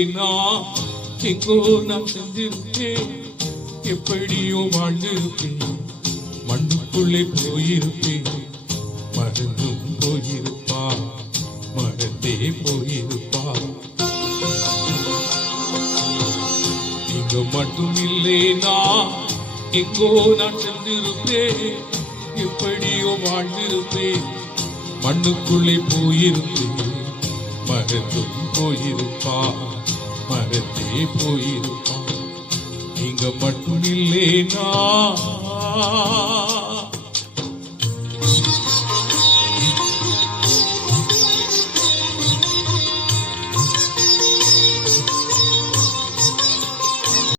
இல்லேனா எங்கோ நான் செஞ்சிருப்பேன், எப்படியோ வாழ்ந்திருப்பேன், மண்ணுக்குள்ளே போயிருப்பேன், மறந்தும் போயிருப்பா, மறந்தே போயிருப்பா. நீங்க மட்டும் இல்லேனா எங்கோ நான் சென்றிருப்பேன், எப்படியோ வாழ்ந்திருப்பேன், மண்ணுக்குள்ளே போயிருப்பேன், மறந்தும் போயிருப்பா, மறந்தே போயிருப்பா. நீங்க மட்டும் இல்லேனா